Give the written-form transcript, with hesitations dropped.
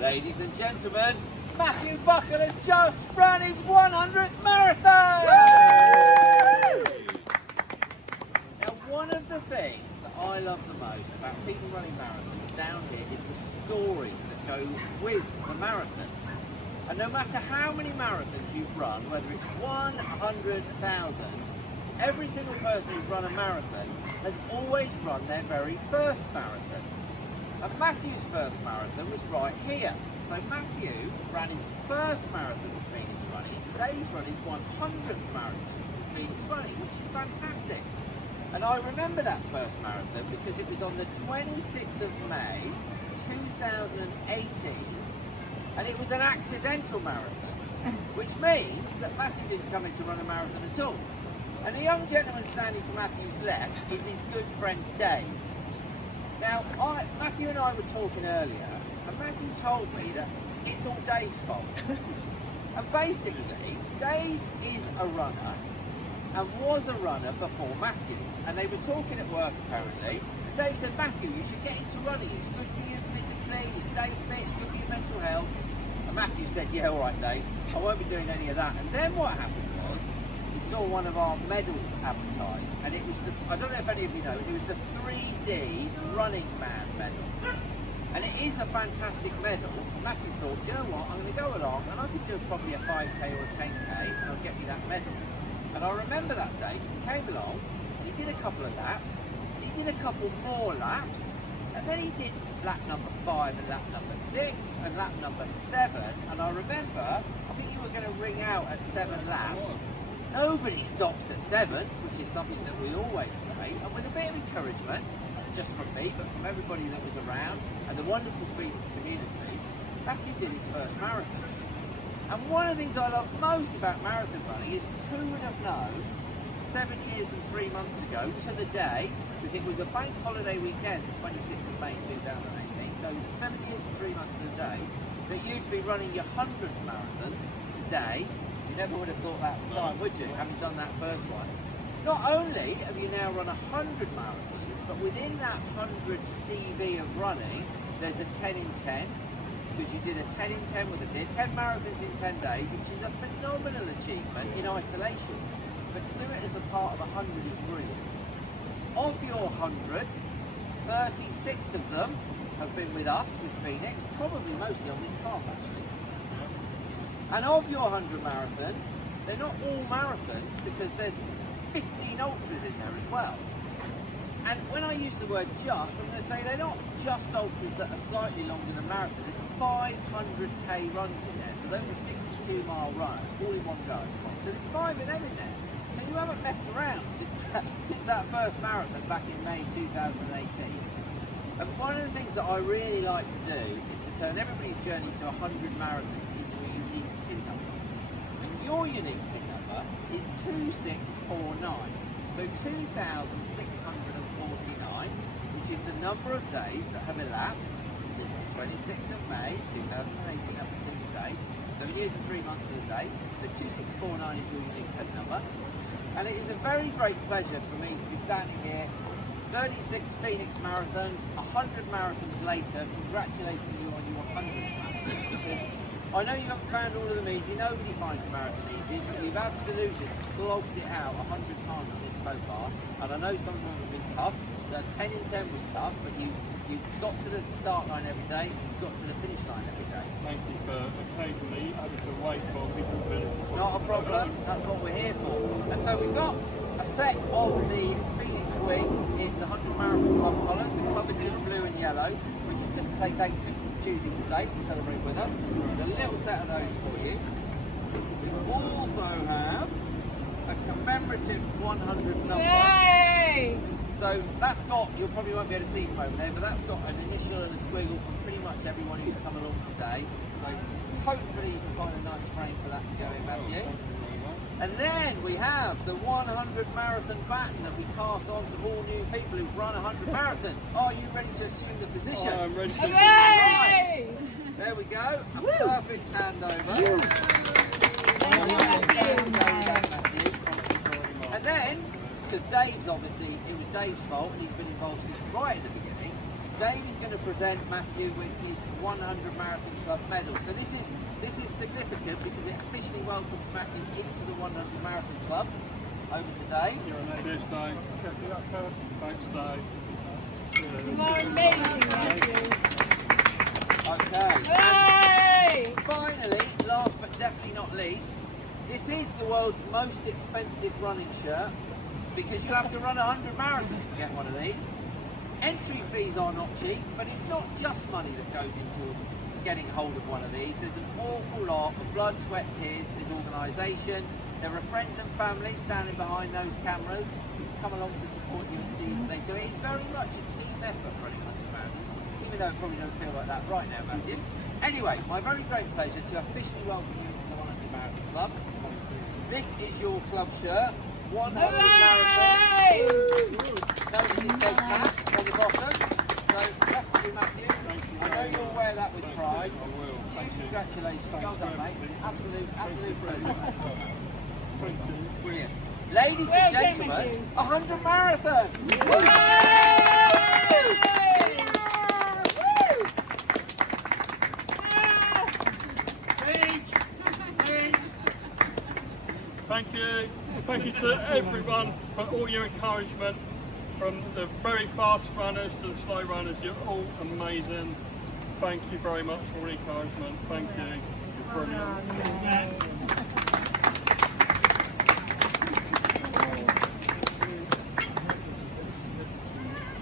Ladies and gentlemen, Matthew Buckle has just run his 100th marathon! Now, one of the things that I love the most about people running marathons down here is the stories that go with the marathons. And no matter how many marathons you've run, whether it's 100, 1,000, every single person who's run a marathon has always run their very first marathon. And Matthew's first marathon was right here. So Matthew ran his first marathon with Phoenix Running, and today's run his 100th marathon with Phoenix Running, which is fantastic. And I remember that first marathon because it was on the 26th of May 2018, and it was an accidental marathon, which means that Matthew didn't come in to run a marathon at all. And the young gentleman standing to Matthew's left is his good friend Dave. Now, Matthew and I were talking earlier, and Matthew told me that it's all Dave's fault. And basically, Dave is a runner and was a runner before Matthew. And they were talking at work apparently. And Dave said, Matthew, you should get into running. It's good for you physically, you stay fit, it's good for your mental health. And Matthew said, yeah, all right, Dave, I won't be doing any of that. And then what happened was, he saw one of our medals advertised, and it was the, I don't know if any of you know, it was the 3D Running Man medal. And it is a fantastic medal. Matthew thought, do you know what, I'm going to go along and I could do probably a 5k or a 10k and I'll get me that medal. And I remember that day because he came along and he did a couple of laps, and he did a couple more laps, and then he did lap number 5 and lap number 6 and lap number 7. And I remember, I think you were going to ring out at 7 laps. Nobody stops at 7, which is something that we always say, and with a bit of encouragement, not just from me, but from everybody that was around, and the wonderful Phoenix community, Matthew did his first marathon. And one of the things I love most about marathon running is, who would have known 7 years and 3 months ago to the day, because it was a bank holiday weekend, the 26th of May 2018, so 7 years and 3 months to the day, that you'd be running your 100th marathon today. You never would have thought that at the time, would you, having done that first one? Not only have you now run 100 marathons, but within that 100 CV of running, there's a 10 in 10, because you did a 10 in 10 with us here, 10 marathons in 10 days, which is a phenomenal achievement in isolation. But to do it as a part of 100 is brilliant. Of your 100, 36 of them have been with us, with Phoenix, probably mostly on this path actually. And of your 100 marathons, they're not all marathons because there's 15 ultras in there as well. And when I use the word just, I'm going to say they're not just ultras that are slightly longer than marathon. There's 500k runs in there. So those are 62-mile runs, all in one go. So there's 5 of them in there. So you haven't messed around since that first marathon back in May 2018. And one of the things that I really like to do is to turn everybody's journey to 100 marathons into a unique pin number. And your unique pin number is 2649. So 2,649, which is the number of days that have elapsed since the 26th of May 2018 up until today. 7 years and 3 months to the day. So 2649 is your unique pin number. And it is a very great pleasure for me to be standing here 36 Phoenix marathons, 100 marathons later, congratulating you on your 100th marathon. Because I know you haven't found all of them easy, nobody finds a marathon easy, but you've absolutely slogged it out 100 times on this so far. And I know some of them have been tough. The 10 in 10 was tough, but you got to the start line every day, and you got to the finish line every day. Thank you for occasionally having to wait for people to finish. It's not a problem, that's what we're here for. And so we've got a set of the Phoenix wings in the 100 Marathon Club colours, the coveted blue and yellow, which is just to say thanks for choosing today to celebrate with us. There's a little set of those for you. We also have a commemorative 100 number. Yay! So that's got, you probably won't be able to see from over there, but that's got an initial and a squiggle from pretty much everyone who's come along today. So hopefully you can find a nice frame for that to go in, Matthew. And then we have the 100 marathon baton that we pass on to all new people who've run 100 marathons. Are you ready to assume the position? I'm ready to. Right. There we go. A perfect handover. And then, because Dave's obviously, it was Dave's fault and he's been involved since right at the beginning, Dave is going to present Matthew with his 100 Marathon Club medal. So this is significant because it officially welcomes Matthew into the 100 Marathon Club. Over to Dave. You're amazing. Cheers, Dave. Okay, do that first. Thanks, Dave. You are amazing, Matthew. Okay. Hey! And finally, last but definitely not least, this is the world's most expensive running shirt because you have to run 100 marathons to get one of these. Entry fees are not cheap, but it's not just money that goes into getting hold of one of these. There's an awful lot of blood, sweat, tears. There's organisation. There are friends and family standing behind those cameras who've come along to support you and see you today. So it is very much a team effort running 100 marathons, even though it probably don't feel like that right now, Matthew. Anyway, my very great pleasure to officially welcome you to the 100 Marathon Club. This is your club shirt, 100 marathons. Notice it says Matt on the bottom. So that's for you, Matthew. I know you'll wear that with pride. I will. Huge congratulations. Well done, mate. Absolute brilliant. Brilliant. Ladies and gentlemen, 100 marathons. Thank you. Thank you to everyone for all your encouragement, from the very fast runners to the slow runners. You're all amazing. Thank you very much for all the encouragement. Thank you. You're brilliant.